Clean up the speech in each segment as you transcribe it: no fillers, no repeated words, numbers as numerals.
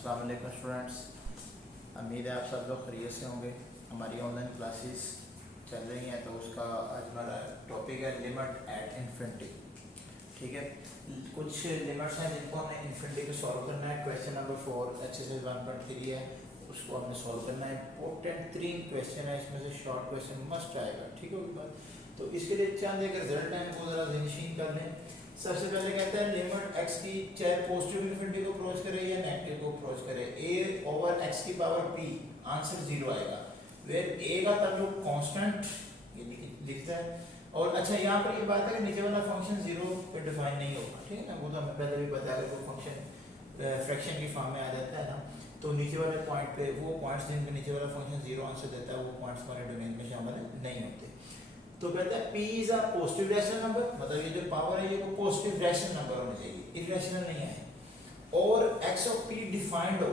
अस्सलाम वालेकुम स्टूडेंट्स, उम्मीद है आप सब लोग खैरियत से होंगे। हमारी ऑनलाइन क्लासेस चल रही हैं तो उसका आज हमारा टॉपिक है लिमिट एट इन्फिनिटी। ठीक है, कुछ लिमिट्स हैं जिनको हमने इन्फिनिटी को सॉल्व करना है। क्वेश्चन नंबर 4 एक्सरसाइज 1.3 है, उसको हमने सॉल्व करना है। इंपॉर्टेंट 3 क्वेश्चन है, इसमें से शॉर्ट क्वेश्चन मस्ट आएगा। ठीक होगी बात। तो इसके लिए चंद एक रिजल्ट है, वो ज़रा ज़हनशीन कर लें। सबसे पहले कहते हैं लिमिट x की चाहे पॉजिटिव इन्फिनिटी को अप्रोच करे या नेगेटिव को अप्रोच करे, a ओवर x की पावर p, आंसर 0 आएगा। वेयर a का ताल्लुक कांस्टेंट ये लिखता है। और अच्छा यहाँ पर ये बात है कि नीचे वाला फंक्शन 0 पे डिफाइन नहीं होगा। ठीक है ना, वो तो हमें पहले भी बताया कि वो फंक्शन फ्रैक्शन की फॉर्म में आ जाता है ना, तो नीचे वाले पॉइंट पे वो पॉइंट्स जिनके नीचे वाला फंक्शन 0 आंसर देता है वो पॉइंट्स हमारे डोमेन में शामिल नहीं होते। तो कहते हैं p is a positive rational number, मतलब ये जो पावर है ये को पॉजिटिव रैशनल नंबर होना चाहिए, इरेशनल नहीं है। और x ऑफ p डिफाइंड हो,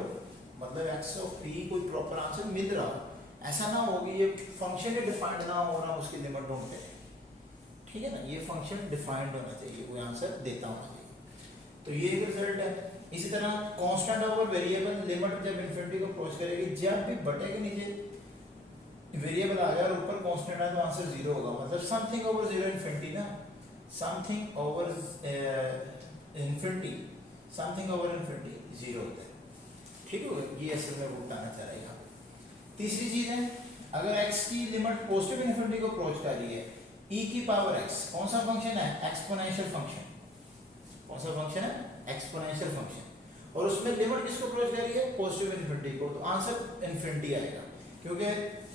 मतलब x ऑफ p कोई प्रॉपर आंसर मिल रहा हो, ऐसा ना हो कि ये फंक्शन ही डिफाइंड ना हो ना उसकी लिमिट ढूंढ ले। ठीक है ना, ये फंक्शन डिफाइंड होना चाहिए, कोई आंसर देता होना चाहिए। तो ये एक रिजल्ट है। इसी तरह कांस्टेंट ओवर वेरिएबल, लिमिट जब इन्फिनिटी को अप्रोच करेगी, जब भी बटे के नीचे वेरिएबल आ गया और ऊपर कांस्टेंट है तो आंसर 0 होगा। मतलब समथिंग ओवर 0 इन्फिनिटी ना, something over infinity, something over infinity 0 होता है। ठीक है, ये असल में वो बताना चाह रहा है। तीसरी चीज है, अगर x की लिमिट पॉजिटिव इन्फिनिटी को अप्रोच कर रही है, e की पावर x कौन सा फंक्शन है? Exponential function. कौन सा फंक्शन है? Exponential function. और उसमें लिमिट किसको अप्रोच कर रही है? पॉजिटिव इन्फिनिटी को, तो आंसर इन्फिनिटी आएगा। क्योंकि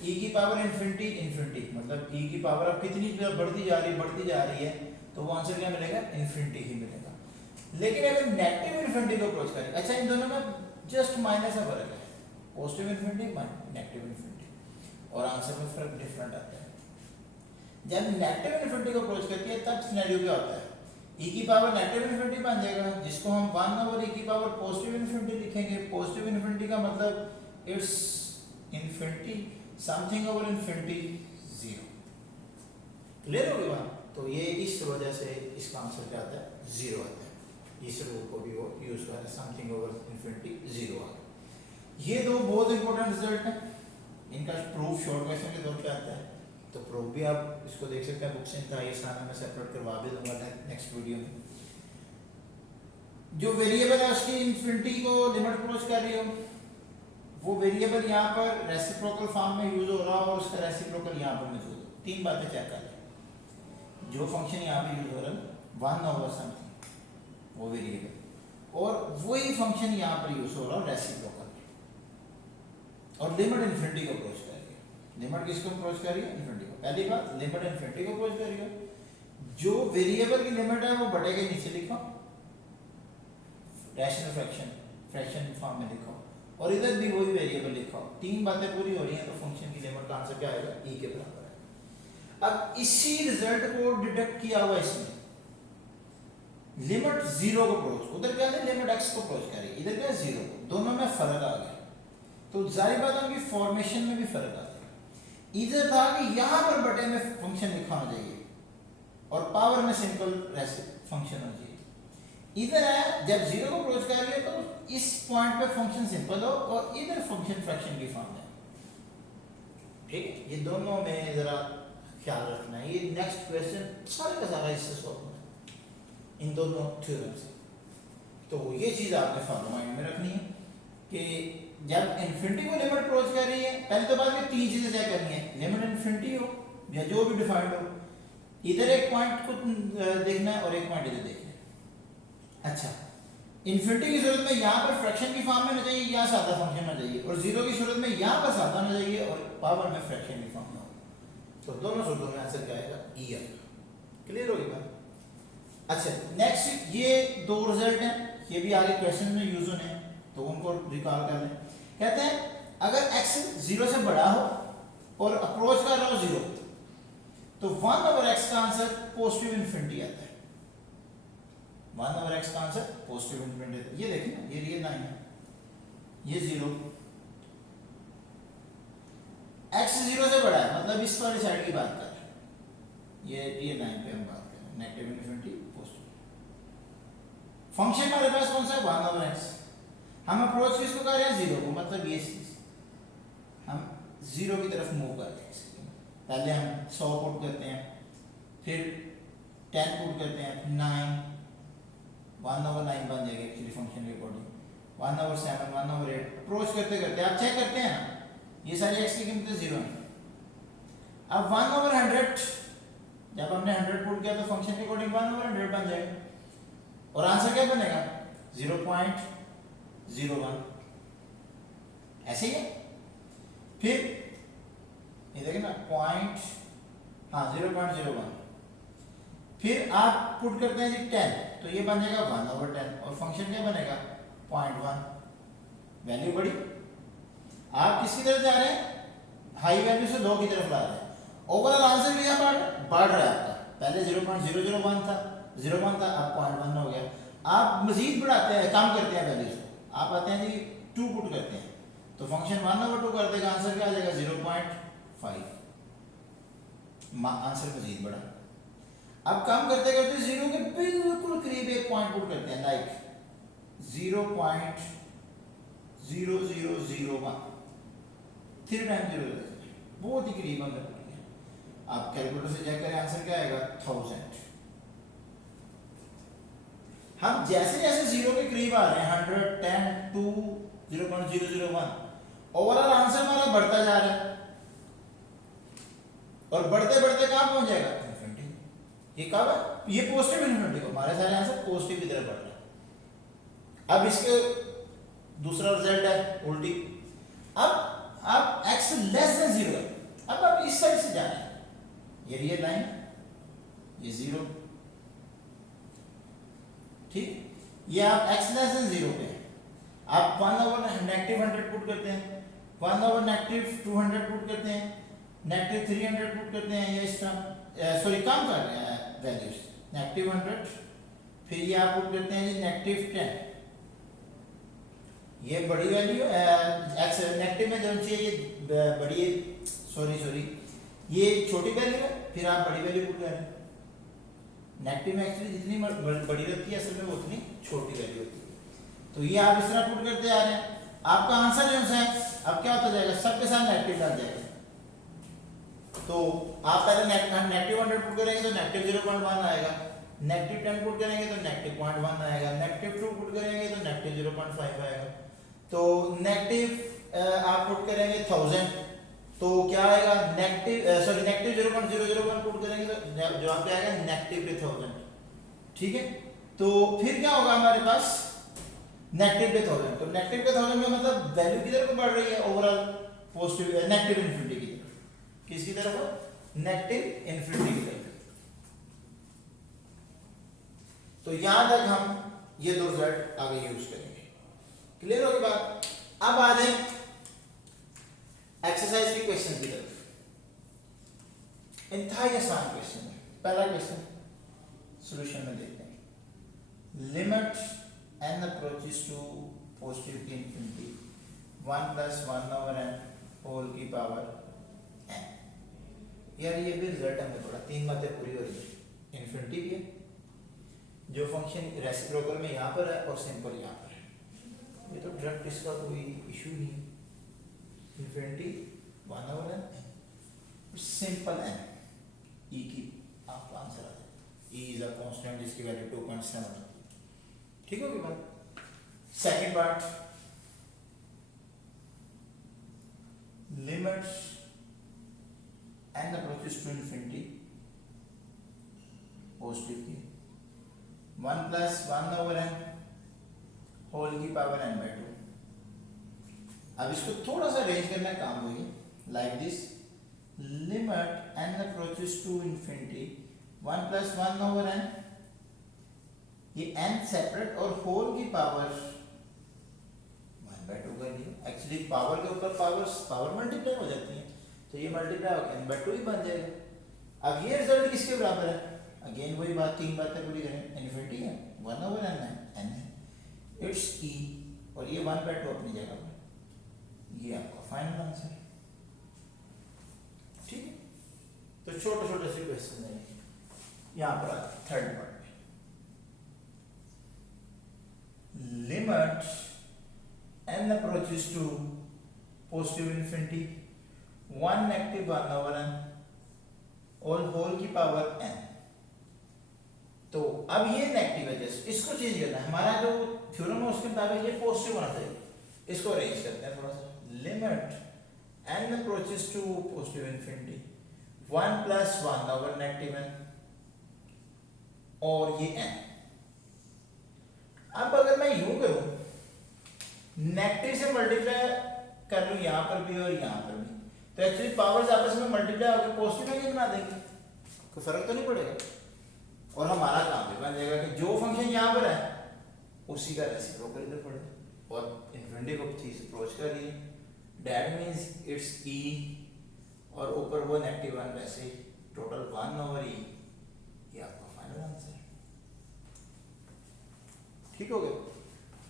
e की पावर इन्फिनिटी इन्फिनिटी, मतलब e की पावर अब कितनी बढ़ती जा रही है तो वो आंसर क्या मिलेगा? इन्फिनिटी ही मिलेगा। लेकिन अगर नेगेटिव इन्फिनिटी को अप्रोच करें, अच्छा इन दोनों में जस्ट माइनस का फर्क है, पॉजिटिव इन्फिनिटी नेगेटिव इन्फिनिटी, और आंसर में फर्क डिफरेंट आता है। जब नेगेटिव इन्फिनिटी को अप्रोच करती है तब सिनेरियो क्या होता है? e की पावर नेगेटिव इन्फिनिटी बन जाएगा, जिसको हम 1 ओवर e की पावर पॉजिटिव इन्फिनिटी लिखेंगे। पॉजिटिव इन्फिनिटी का मतलब it's infinity, something over infinity 0। Clear हो गया? तो ये इस वजह से इसका आंसर क्या आता है? 0 आता है। इस रूल को भी वो यूज कर रहे हैं, समथिंग ओवर इन्फिनिटी 0 आ गया। ये दो बहुत इंपॉर्टेंट रिजल्ट हैं, इनका प्रूफ शॉर्ट क्वेश्चन के तौर पे आता है। तो प्रूफ भी आप इसको देख सकते हैं, बुक से था ये सारा मैं सेपरेट करवा भी दूंगा नेक्स्ट वीडियो में। जो वेरिएबल है उसकी इन्फिनिटी को लिमिट अप्रोच कर रही हो, वो वेरिएबल यहाँ पर रेसिप्रोकल फॉर्म में यूज हो रहा हो और उसका रेसिप्रोकल यहाँ पर मौजूद हो। 3 बातें चेक कर लें। जो फंक्शन यहाँ पे यूज हो रहा है 1 ओवर समथिंग, वो वेरिएबल, और वही फंक्शन यहाँ पर यूज हो रहा है रेसिप्रोकल, और लिमिट इन्फिनिटी को अप्रोच कर रही है। लिमिट किसको अप्रोच कर रही है? इन्फिनिटी को। पहली बात, लिमिट इन्फिनिटी को अप्रोच कर रही है। जो वेरिएबल की लिमिट है वो बटे के नीचे लिखो, रैशनल फ्रैक्शन फॉर्म में लिखो, और इधर भी वही वेरिएबल लिखो। 3 बातें पूरी हो रही हैं तो फंक्शन की लिमिट का आंसर क्या आएगा? e के बराबर है। अब इसी रिजल्ट को डिडक्ट किया हुआ इसमें, लिमिट 0 को अप्रोच, उधर क्या है लिमिट x को अप्रोच कर रही है, इधर क्या है 0 को, दोनों में फर्क आ गया। तो जाहिर बात है उनकी फॉर्मेशन में भी फर्क आ गया। इधर था कि यहां पर बटे में फंक्शन लिखा होना चाहिए और पावर में सिंपल फंक्शन होना चाहिए। इधर है जब 0 को अप्रोच कर रही है तो इस पॉइंट पे फंक्शन सिंपल हो और इधर फंक्शन फ्रैक्शन की फॉर्म है। ठीक है, ये दोनों में जरा ख्याल रखना है। ये नेक्स्ट क्वेश्चन सारे का सारा इससे सॉल्व होना है, इन दोनों थ्योरम से। तो ये चीज आपने फॉलो माइंड में रखनी है कि जब इन्फिनिटी को लिमिट अप्रोच कर रही है, पहले तो बात में 3 चीजें चेक करनी है। लिमिट इन्फिनिटी हो या जो भी डिफाइंड हो, इधर एक पॉइंट को देखना है और एक पॉइंट इधर देखना है। अच्छा, इन्फिनिटी की सूरत में यहाँ पर फ्रैक्शन की फॉर्म में होना चाहिए, यहाँ सादा फंक्शन होना चाहिए, और 0 की सूरत में यहाँ पर सादा होना चाहिए और पावर में फ्रैक्शन की फॉर्म में हो। तो दोनों सूरतों में आंसर क्या आएगा? e आएगा। क्लियर हो गया? अच्छा, नेक्स्ट ये 2 रिजल्ट हैं, ये भी आगे क्वेश्चन में यूज होने हैं, तो उनको रिकॉल कर लें। कहते हैं अगर x 0 से बड़ा हो और अप्रोच कर रहा हो 0, तो 1 ओवर x का आंसर पॉजिटिव इन्फिनिटी आता है। 1 ओवर x का आंसर पॉजिटिव इन्फिनिटी। ये देखिए ना, ये रियल लाइन है, ये 0, x 0 से बड़ा है, मतलब इस वाली साइड की बात कर रहे हैं। ये रियल लाइन पे हम बात कर रहे हैं, नेगेटिव इन्फिनिटी पॉजिटिव। फंक्शन हमारे पास कौन सा है? 1 ओवर x। हम अप्रोच किसको कर रहे हैं, जीरो को, मतलब ये चीज हम जीरो की तरफ मूव करते हैं। पहले हम 100 पुट करते हैं, फिर 10 पुट करते हैं, 9 1/9 बन जाएगा एक्चुअली फंक्शन के अकॉर्डिंग, 1/7 1/8 अप्रोच करते करते आप चेक करते हैं ना, ये सारी एक्स की कीमतें जीरो हैं। अब 1/100 जब हमने 100 पुट किया तो फंक्शन के अकॉर्डिंग 1/100 बन जाएगा और आंसर क्या बनेगा 0.01, ऐसे ही है। फिर ये देखिए ना पॉइंट, हाँ 0.01, फिर आप पुट करते हैं जी 10 तो ये बन जाएगा 1/10 और फंक्शन क्या बनेगा 0.1, वैल्यू बढ़ी। आप किसकी तरफ जा रहे हैं, हाई वैल्यू से लो की तरफ ला रहे हैं, ओवरऑल आंसर भी यहाँ बढ़ रहा है आपका। पहले 0.001 था, 01 था, अब 0.1 हो गया। आप मजीद बढ़ाते हैं, कम करते हैं वैल्यूज को, आप आते हैं जी 2 पुट करते हैं तो फंक्शन 1/2 कर देगा, आंसर क्या आ जाएगा 0.5, आंसर मजीद बढ़ा। अब कम करते करते जीरो के बिल्कुल करीब एक पॉइंट पुट करते हैं, लाइक 0.0001, 3 टाइम 0, बहुत ही करीब हमने पुट किया। आप कैलकुलेटर से चेक करें आंसर क्या आएगा 1000। हम जैसे जैसे जीरो के करीब आ रहे हैं 100 10 2 0.001 ओवरऑल आंसर हमारा बढ़ता जा रहा है और बढ़ते बढ़ते कहां पहुंच जाएगा इन्फिनिटी। ये कब है, ये पॉजिटिव इन्फिनिटी को, हमारे सारे आंसर पॉजिटिव की तरफ बढ़ रहे हैं। अब इसके दूसरा रिजल्ट है उल्टी। अब x लेस देन 0 है, अब आप इस साइड से जा रहे हैं, ये रियल लाइन, ये 0, ठीक, ये आप x लेस देन 0 पे आप 1/-100 पुट करते हैं, 1/-200 पुट करते हैं, -300 पुट करते हैं, या इस तरह सॉरी कम कर रहे हैं वैल्यूज, -100, फिर ये आप पुट करते हैं जी -10, ये बड़ी वैल्यू x नेगेटिव में जो चाहिए ये बड़ी, सॉरी ये छोटी वैल्यू है, फिर आप बड़ी वैल्यू पुट कर रहे हैं। नेगेटिव में एक्चुअली जितनी बड़ी रहती है असल में वो उतनी छोटी वैल्यू होती है, तो ये आप इस तरह पुट करते आ रहे हैं। आपका आंसर जो है अब क्या होता जाएगा, सबके साथ नेगेटिव लग जाएगा। तो आप पहले -100 पुट करेंगे तो -0.1 आएगा, -10 पुट करेंगे तो -0.1 आएगा, -2 पुट करेंगे तो -0.5 आएगा, तो नेगेटिव आप पुट करेंगे 1000 तो क्या आएगा -0.001 पुट करेंगे तो जवाब क्या आएगा -1000, ठीक है। तो फिर क्या होगा हमारे पास -1000, तो -1000 में मतलब वैल्यू किधर को बढ़ रही है, ओवरऑल पॉजिटिव नेगेटिव इन्फिनिटी की तरफ, किसकी तरफ, नेगेटिव इन्फिनिटी की तरफ। तो यहां तक हम ये दो रिजल्ट आगे यूज करेंगे, क्लियर होगी बात। अब आ जाए एक्सरसाइज के क्वेश्चन की तरफ, इंतहाई आसान क्वेश्चन है। पहला क्वेश्चन सॉल्यूशन में देखते हैं, limit n approaches to positive की इंफिनिटी 1 + 1/n होल की पावर n। यार ये भी रिजल्ट हमें थोड़ा 3 बातें पूरी हो रही है, इंफिनिटी भी है, जो फंक्शन रेसिप्रोकल में यहाँ पर है और सिंपल यहाँ पर है, ये तो डायरेक्ट इसका कोई इशू नहीं है। Infinity 1/n simple n e की आपका आंसर आ जाएगा, e इज अ कांस्टेंट जिसकी वैल्यू 2.7 होती है, ठीक होगी बात। Second part, limit n approaches to infinity positive की 1 + 1/n होल की पावर n/2। अब इसको थोड़ा सा अरेंज करना काम होगी, like this, limit n approaches to infinity 1 + 1/n, ये n सेपरेट और होल की पावर 1/2 कर दिया। एक्चुअली पावर के ऊपर पावर मल्टीप्लाई हो जाती है, तो ये मल्टीप्लाई होकर n/2 ही बन जाएगा। अब ये रिजल्ट किसके बराबर है, अगेन वही बात, 3 बातें पूरी करें, इन्फिनिटी है, 1/n है, n है, इट्स e, और ये 1/2 अपनी जगह पर, ये आपका फाइनल आंसर है, ठीक है। तो छोटे छोटे से क्वेश्चन है यहाँ पर थर्ड पार्ट में, limit n approaches to positive infinity 1 negative 1 over n और होल की पावर n। तो अब ये नेगेटिव है, जस्ट इसको चेंज करना है। हमारा जो थ्योरम है उसके मुताबिक ये पॉजिटिव होना चाहिए। इसको अरेंज करते हैं थोड़ा सा। Limit n approaches to positive infinity 1 plus 1 over negative n और ये n। अब अगर मैं यूं करूं, नेगेटिव से मल्टीप्लाई कर लूं यहां पर भी और यहां पर भी, तो एक्चुअली पावर्स आपस में मल्टीप्लाई होकर पॉजिटिव नहीं बना देंगे, कोई फर्क तो नहीं पड़ेगा। और हमारा काम भी बन जाएगा कि जो फंक्शन यहां पर है उसी का रेसिप्रोकल इधर पड़े, और इन्फिनिटी को चीज अप्रोच कर रही है, दैट मींस इट्स e और ऊपर वो नेगेटिव 1 वैसे ही टोटल 1 ओवर e, ये आपका फाइनल आंसर है। ठीक हो गया।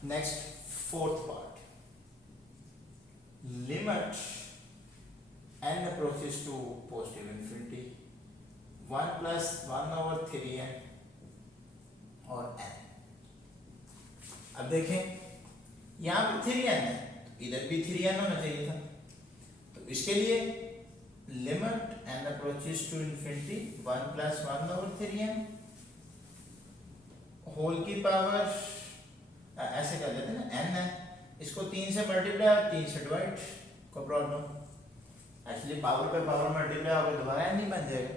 Next fourth part, limit n approaches to positive infinity 1 plus 1 over 3n और n। अब देखें यहां पर 3n है, तो इधर भी 3n होना चाहिए था। तो इसके लिए limit n approaches to infinity 1 plus 1 over 3n whole की पावर, ऐसे कर देते हैं ना, n है, इसको 3 से मल्टीप्लाई और 3 से डिवाइड, कोई प्रॉब्लम। एक्चुअली पावर पे पावर मल्टीप्लाई होकर दोबारा n ही बन जाएगा।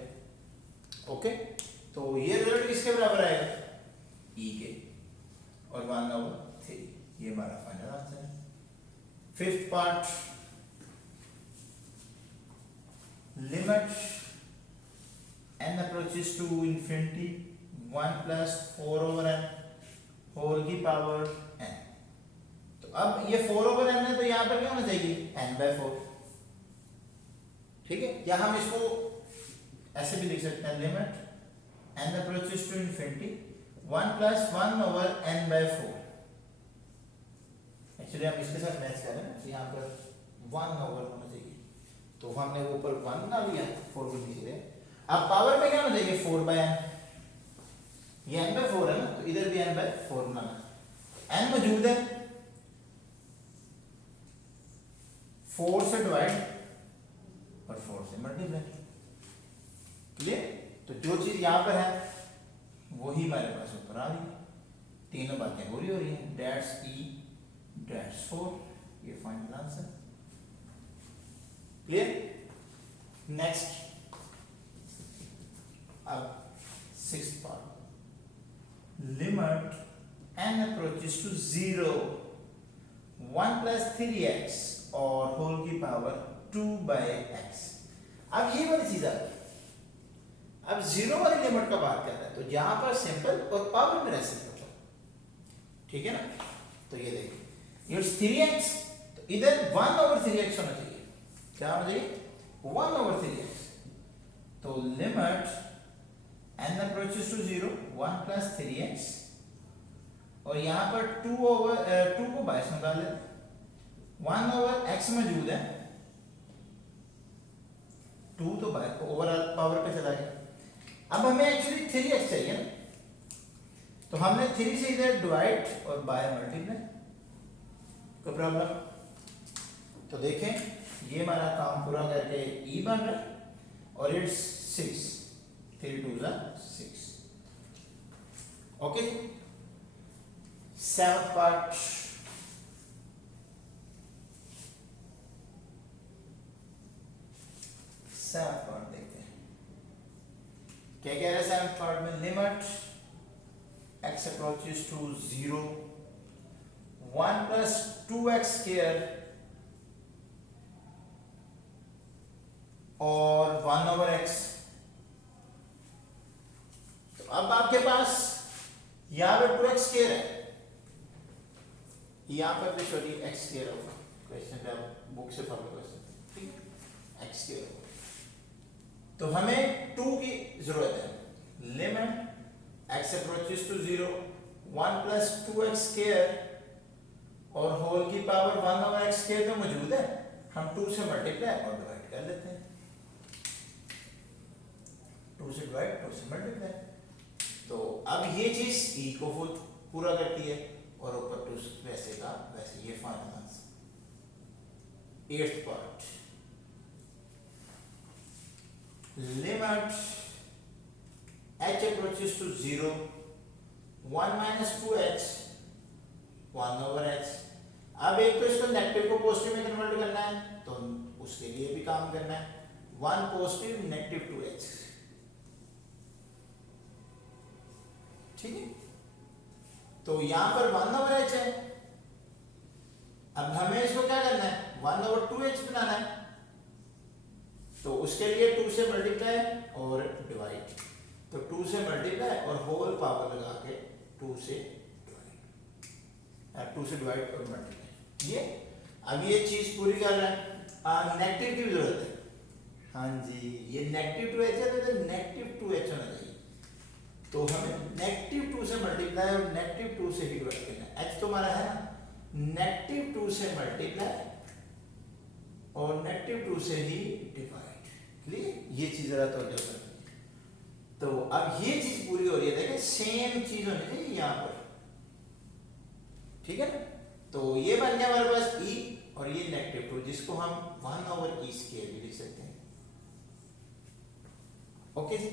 ओके, तो ये रिजल्ट किसके बराबर आएगा, e के, और 1 over 3, ये हमारा फाइनल आंसर है। Fifth part, limit n approaches to infinity 1 plus 4 over n whole की पावर n। तो अब ये 4 over n है, तो यहां पर क्या होना चाहिए, n/4। ठीक है, या हम इसको ऐसे भी लिख सकते हैं, limit n approaches to infinity 1 plus 1 over n/4। Actually हम इसके साथ मैच कर रहे हैं, तो यहाँ पर 1 over होना चाहिए, तो हमने ऊपर 1 ना लिया, 4 को नीचे ले। अब पावर में क्या होना चाहिए, 4/n, ये n/4 है ना, तो इधर भी n/4 बनाना। n मौजूद है, 4 से डिवाइड और 4 से मल्टीप्लाई। क्लियर? तो जो चीज यहां पर है वही हमारे पास ऊपर आ रही है, तीनों बातें पूरी हो रही हैं। दैट्स e दैट्स 4, ये फाइनल आंसर। क्लियर? नेक्स्ट, अब sixth part, limit n approaches to 0 1 plus 3x और होल की पावर 2/x। अब ये वाली चीज आ गई, अब जीरो वाली लिमिट का बात कर रहा है, तो यहां पर सिंपल और पावर में रेसिप्रोकल, ठीक है ना। तो ये देखिए इट्स 3x, तो इधर 1 over 3x होना चाहिए, क्या होना चाहिए, 1 over 3x। तो limit n approaches to 0 1 plus 3x और यहां पर 2 को बाहर से निकाल लेते, 1 over x मौजूद है, 2 तो बाहर ओवरऑल पावर पे चला गया। अब हमें एक्चुअली 3x चाहिए ना, तो हमने 3 से इधर डिवाइड और बाय मल्टीप्लाई, कोई प्रॉब्लम। तो देखें ये हमारा काम पूरा करके e बन रहा है और it's 6, 3 2 6। Okay, seventh part, seventh part देखते हैं क्या कह रहा है सेवंथ पार्ट में। Limit x approaches to 0 1 plus 2x square और 1 over x। तो अब आपके पास यहां पर 2x square है, यहां पर भी सॉरी x square होगा, क्वेश्चन पे आप बुक से फॉलो कर सकते हैं, ठीक है, x square होगा। तो हमें 2 की जरूरत है। Limit x approaches to 0 1 plus 2x square और होल की पावर 1 over x square तो मौजूद है, हम 2 से मल्टीप्लाई और डिवाइड कर लेते हैं, 2 से डिवाइड 2 से मल्टीप्लाई। तो अब ये चीज e को पूरा करती है और ऊपर 2 वैसे का वैसे, ये final answer. 8th part, limit h approaches to 0, 1 minus 2h 1 over h। अब एक तो इसको नेगेटिव को पॉजिटिव में कन्वर्ट करना है, तो उसके लिए भी काम करना है। 1 पॉजिटिव नेगेटिव 2h, ठीक है। तो यहां पर 1 ओवर h है, अब हमें इसको क्या करना है, 1 ओवर 2h बनाना है। तो उसके लिए 2 से मल्टीप्लाई और डिवाइड, तो 2 से मल्टीप्लाई और होल पावर लगा के 2 से डिवाइड और मल्टीप्लाई। ये अब ये चीज पूरी कर रहा है, नेगेटिव की जरूरत है। हाँ जी, ये नेगेटिव 2h है तो नेगेटिव 2h होना चाहिए। तो हमें नेगेटिव 2 से मल्टीप्लाई और नेगेटिव 2 से ही डिवाइड करना है। h तो हमारा है ना, नेगेटिव 2 से मल्टीप्लाई और नेगेटिव 2 से ही डिवाइड। क्लियर? ये चीज जरा तो जरूरत है। तो अब ये चीज पूरी हो रही है, देखिए सेम चीज होनी चाहिए यहां पर, ठीक है ना। तो ये बन गया हमारे पास e और ये नेगेटिव 2, जिसको हम 1 ओवर e स्क्वायर भी लिख सकते हैं। ओके जी।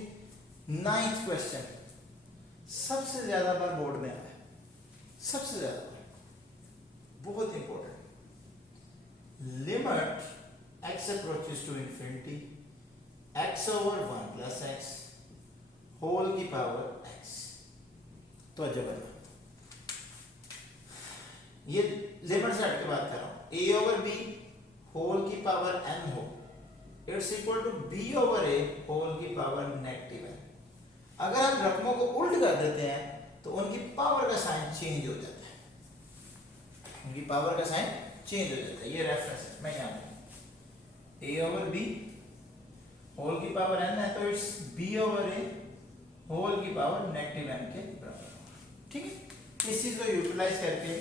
9th क्वेश्चन सबसे ज्यादा बार बोर्ड में आया है, सबसे ज्यादा बार, बहुत important. Limit x approaches to infinity x over 1 plus x whole की पावर x। तो जब ये लिमिट से हट के बात कर रहा हूं, a ओवर b होल की पावर n हो, it's equal to b over a whole की पावर नेगेटिव n। अगर हम रकमों को उल्ट कर देते हैं तो उनकी पावर का साइन चेंज हो जाता है, उनकी पावर का साइन चेंज हो जाता है। ये रेफरेंस है, मैं यहाँ a ओवर b होल की पावर n है, तो it's b over a whole की पावर नेगेटिव n के बराबर। ठीक है, इस चीज को यूटिलाइज करके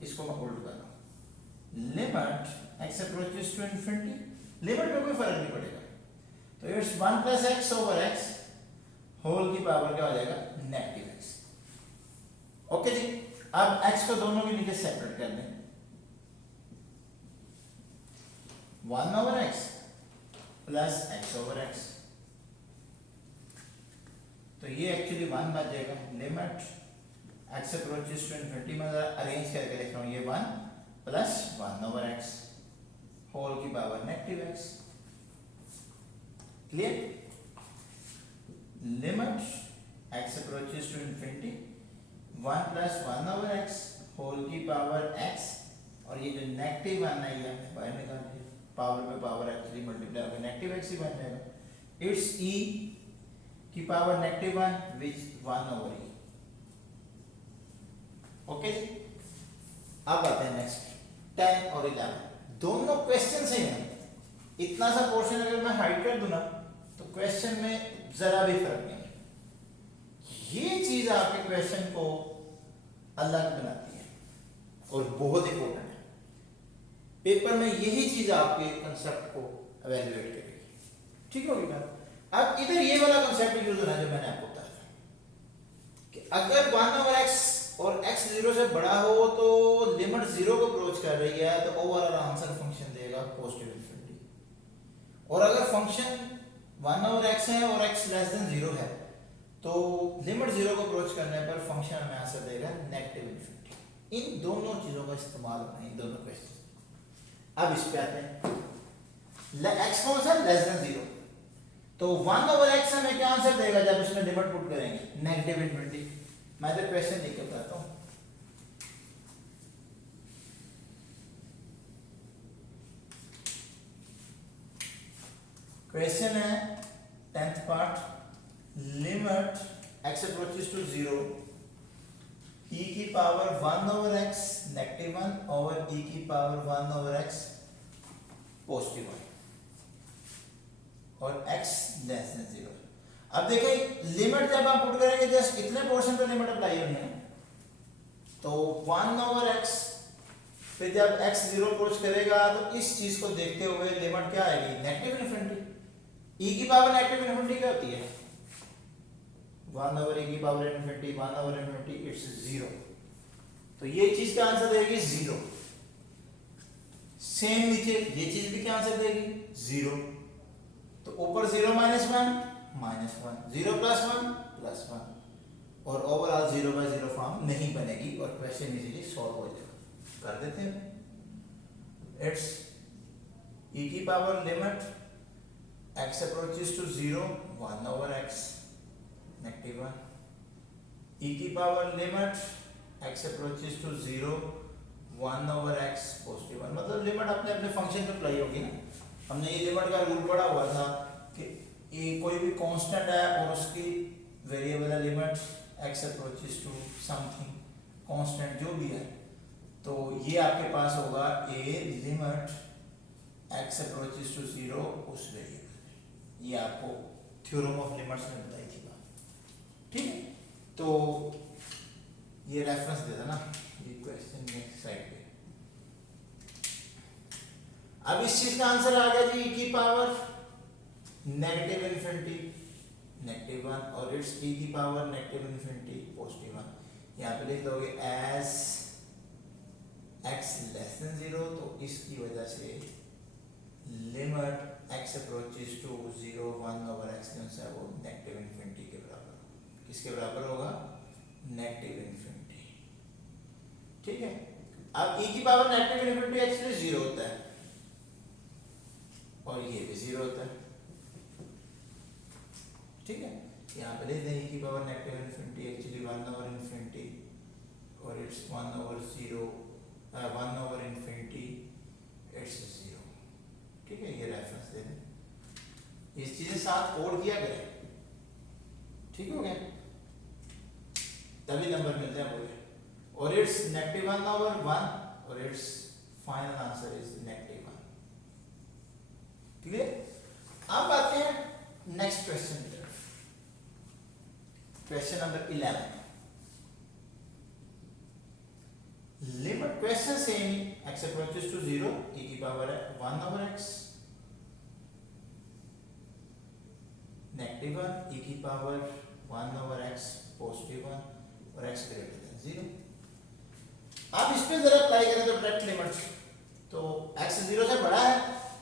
इसको मैं उल्ट कर रहा हूँ। Limit x approaches to infinity, limit में कोई फर्क नहीं पड़ेगा, तो it's 1 plus x over x whole की पावर क्या हो जाएगा, नेगेटिव x। ओके जी। अब x को दोनों के नीचे सेपरेट कर दें, 1 over x plus x over x, तो ये एक्चुअली 1 बच जाएगा। Limit x approaches to infinity में अरेंज करके लिख रहा हूं, ये 1 प्लस 1 ओवर x होल की power negative x। Clear? Limit x approaches to infinity 1 plus 1 over x whole की पावर x, और ये जो नेगेटिव 1 है ये हमने बाहर निकाल दिया, पावर पे पावर एक्चुअली मल्टीप्लाई होकर नेगेटिव x ही बन जाएगा। इट्स e की पावर नेगेटिव 1 विच 1 ओवर e। ओके जी। अब आते हैं नेक्स्ट 10 और 11, दोनों क्वेश्चन सेम है। इतना सा पोर्शन अगर मैं हाइड कर दूं ना तो क्वेश्चन में जरा भी फर्क नहीं है। ये चीज आपके क्वेश्चन को अलग बनाती है और बहुत इंपॉर्टेंट है। पेपर में यही चीज आपके कंसेप्ट को एवेल्युएट करेगी। ठीक होगी बात? अब इधर ये वाला कंसेप्ट यूज होना जो मैंने आपको बताया था कि अगर 1 ओवर x और x 0 से बड़ा हो तो लिमिट 0 को अप्रोच कर रही है तो ओवरऑल आंसर फंक्शन देगा पॉजिटिव इंफिनिटी। और अगर फंक्शन 1 ओवर x है और x लेस देन 0 है तो लिमिट 0 को अप्रोच करने पर फंक्शन हमें आंसर देगा नेगेटिव इंफिनिटी। इन दोनों चीजों का इस्तेमाल होना है इन दोनों क्वेश्चन। अब इस पे आते हैं, x कौन सा लेस देन 0, तो 1 ओवर x हमें क्या आंसर देगा जब इसमें लिमिट पुट करेंगे, नेगेटिव इंफिनिटी। मैं तो क्वेश्चन लिख के बताता हूं। क्वेश्चन है 10th part, limit x approaches to 0 e की power 1 over x negative 1 over e की पावर 1 ओवर x पॉजिटिव 1 और x लेस देन 0। अब देखिए लिमिट जब आप पुट करेंगे जस्ट इतने पोर्शन पे लिमिट अप्लाई होनी है, तो 1 ओवर x फिर जब x 0 अप्रोच करेगा तो इस चीज को देखते हुए लिमिट क्या आएगी, नेगेटिव इन्फिनिटी। e की पावर नेगेटिव इन्फिनिटी क्या होती है, 1 ओवर e की power infinity 1 over infinity it's 0, तो ये चीज का आंसर देगी 0। सेम नीचे ये चीज भी क्या आंसर देगी 0, तो ऊपर 0 -1 0 +1 और ओवरऑल 0/0 फॉर्म नहीं बनेगी और क्वेश्चन इजीली सॉल्व हो जाएगा। कर देते हैं। इट्स e की power limit x approaches to 0 1/x -1, e की power limit x approaches to 0 1/x +1। मतलब लिमिट अपने अपने फंक्शन पे अप्लाई होगी ना। हमने ये लिमिट का रूल पढ़ा हुआ था कि ये कोई भी कांस्टेंट है और उसकी वेरिएबल है limit x approaches to something constant जो भी है, तो ये आपके पास होगा a limit x approaches to 0 उस वेरिएबल। ये आपको थ्योरम ऑफ लिमिट्स में बताई थी बात, ठीक है। तो ये रेफरेंस दे देना ये क्वेश्चन नेक्स्ट साइड पे। अब इस चीज का आंसर आ गया जी e की पावर नेगेटिव इन्फिनिटी -1 और इट्स e की पावर नेगेटिव इन्फिनिटी +1। यहाँ पे लिख दोगे एज x <0, तो इसकी वजह से limit x approaches to 0 1/x जो है वो नेगेटिव इन्फिनिटी के बराबर होगा। किसके बराबर होगा? नेगेटिव इन्फिनिटी, ठीक है। अब e की पावर नेगेटिव इन्फिनिटी एक्चुअली 0 होता है और ये भी 0 होता है, ठीक है। यहाँ पे लिख दें e की पावर नेगेटिव इन्फिनिटी एक्चुअली 1/∞ और इट्स 1/0 1/∞ इट्स 0, ठीक है। ये रेफरेंस दे दें, इस चीजें साथ कोड किया करें, ठीक हो गया, तभी नंबर मिलते हैं पूरे। और इट्स -1/1 और it's final answer is -1, clear. अब आते हैं नेक्स्ट क्वेश्चन की तरफ। Question number 11। Limit question same ही x अप्रोचेस टू 0 e की पावर 1/x -1 e की पावर 1/x +1 और x ग्रेटर देन 0। आप इस पे जरा अप्लाई करें तो डायरेक्ट लिमिट, तो x 0 से बड़ा है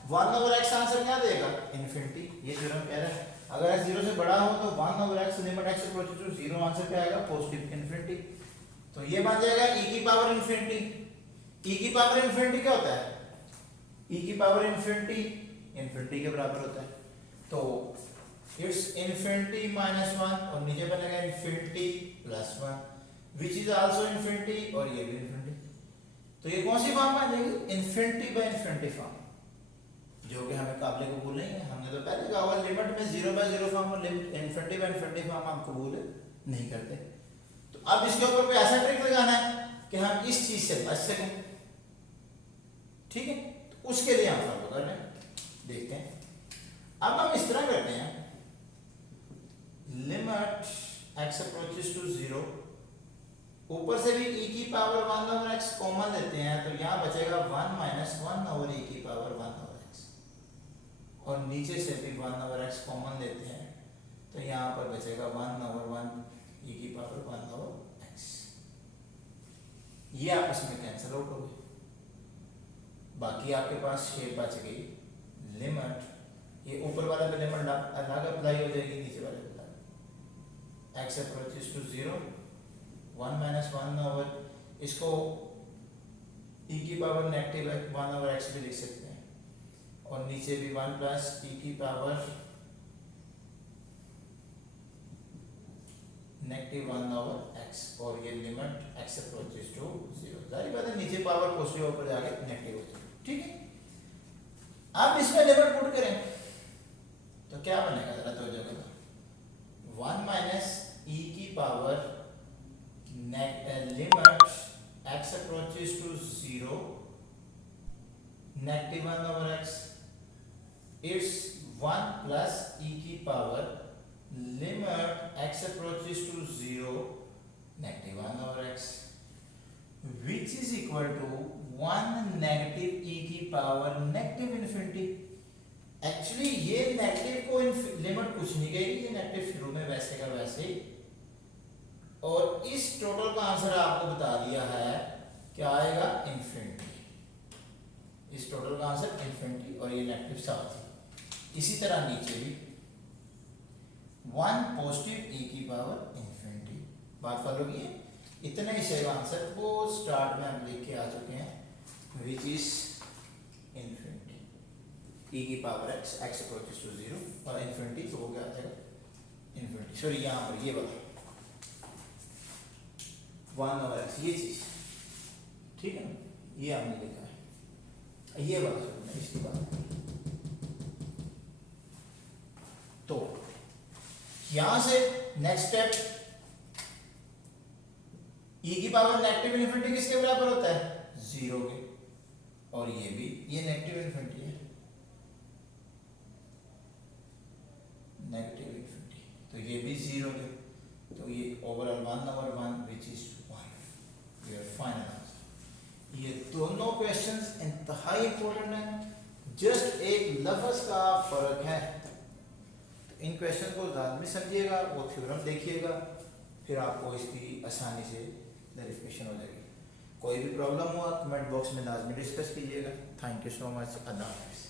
1/x आंसर क्या देगा? इन्फिनिटी। ये थ्योरम कह रहा है अगर x 0 से बड़ा हो तो 1/x limit x approaches to 0 answer क्या आएगा? Positive infinity. तो ये बन जाएगा e की पावर इन्फिनिटी। e की पावर इन्फिनिटी क्या होता है? e की पावर इन्फिनिटी इन्फिनिटी के बराबर होता है, तो इट्स इन्फिनिटी -1 और नीचे बनेगा infinity +1 which is also infinity और ये भी इन्फिनिटी। तो ये कौन सी फॉर्म बन जाएगी? इन्फिनिटी बाय इन्फिनिटी फॉर्म, जो कि हमें काबिल कबूल नहीं है। हमने तो पहले कहा हुआ लिमिट में 0/0 फॉर्म और limit infinity by infinity form हम कबूल नहीं करते। तो अब इसके ऊपर कोई ऐसा ट्रिक लगाना है कि हम इस चीज से बच सकें, ठीक है। तो उसके लिए हम फॉलो कर रहे हैं, देखते हैं। अब हम इस तरह करते हैं, लिमिट x अप्रोचेस टू 0, ऊपर से भी e की पावर 1/x कॉमन लेते हैं, तो यहाँ बचेगा 1 - 1/e की पावर 1/x और नीचे से भी 1/x कॉमन लेते हैं, तो यहाँ पर बचेगा 1/1 e की पावर 1/x। ये आपस में कैंसिल आउट हो गए, बाकी आपके पास शेप बच गई लिमिट, ये ऊपर वाला पे लिमिट अलग अप्लाई हो जाएगी, नीचे वाले पे x अप्रोचेस टू 0 1 - 1/, इसको e की पावर नेगेटिव 1/x भी लिख सकते हैं और नीचे भी 1 + e की पावर नेगेटिव 1/x और ये लिमिट x अप्रोचेस टू 0। जाहिर बात है नीचे पावर पॉजिटिव ऊपर जाके नेगेटिव हो जाएगी, ठीक है। आप इसमें लिमिट पुट करें तो क्या बनेगा जरा तो जगह 1 - e की power limit x approaches to 0 negative 1/x it's 1 + e की power limit x approaches to 0 negative 1/x which is equal to 1 negative e की पावर नेगेटिव इन्फिनिटी। एक्चुअली ये नेगेटिव को लिमिट कुछ नहीं कहेगी, ये नेगेटिव शुरू में वैसे का वैसे ही, और इस टोटल का आंसर आपको बता दिया है क्या आएगा? इन्फिनिटी। इस टोटल का आंसर इन्फिनिटी और ये नेगेटिव 7 थी। इसी तरह नीचे भी 1 पॉजिटिव e की पावर इन्फिनिटी, बात फॉलो की है। इतने ही सेम आंसर वो स्टार्ट में हम लिख के आ चुके हैं विच इज इन्फिनिटी e की power x, x approaches to 0 और इन्फिनिटी तो हो गया आ जाएगा इन्फिनिटी। सॉरी यहाँ पर ये वाला 1/x ये चीज, ठीक है ना, ये हमने लिखा है, ये वाला सुनना इसकी बात। तो यहां से नेक्स्ट स्टेप e की पावर नेगेटिव इन्फिनिटी किसके बराबर होता है? 0 के, और ये भी ये नेगेटिव इन्फिनिटी है, नेगेटिव इन्फिनिटी, तो ये भी 0 के, तो ये overall 1/1 which is 1, your final answer. ये दोनों क्वेश्चंस इंतहाई इंपॉर्टेंट हैं, जस्ट एक लफ्ज का फर्क है। तो इन क्वेश्चन को लाजमी समझिएगा, वो थ्योरम देखिएगा, फिर आपको इसकी आसानी से वेरिफिकेशन हो जाएगी। कोई भी प्रॉब्लम हुआ कमेंट बॉक्स में लाजमी डिस्कस कीजिएगा। Thank you so much. Allah हाफिज़।